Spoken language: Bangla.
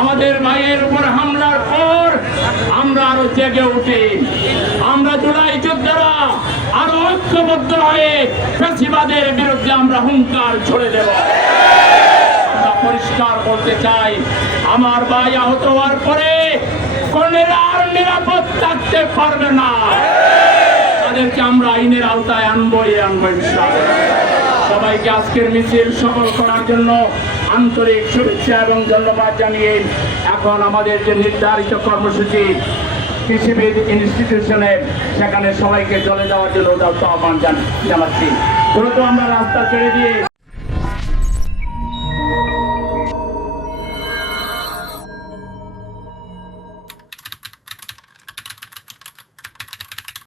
আমাদের ভাইয়ের উপর হামলার পর আমরা আরো জেগে উঠি। আমরা জুলাই যোদ্ধারা আরো ঐক্যবদ্ধ হয়ে ফ্যাসিবাদের বিরুদ্ধে আমরা হুঙ্কার ছড়ে দেব। আমরা পরিষ্কার বলতে চাই, আমার ভাই আহত হওয়ার পরে কর্নেরা আর নিরাপদ থাকতে পারবে না। তাদেরকে আমরা আইনের আওতায় আনবো ইনশাআল্লাহ। সবাইকে আজকের মিছিল সফল করার জন্য আন্তরিক শুভেচ্ছা এবং ধন্যবাদ জানিয়ে এখন আমাদের যে নির্ধারিত কর্মসূচি কৃষিবিদ ইনস্টিটিউশনে, সেখানে সবাইকে চলে যাওয়ার জন্য আহ্বান জানাচ্ছি। দ্রুত আমরা রাস্তা ছেড়ে দিয়ে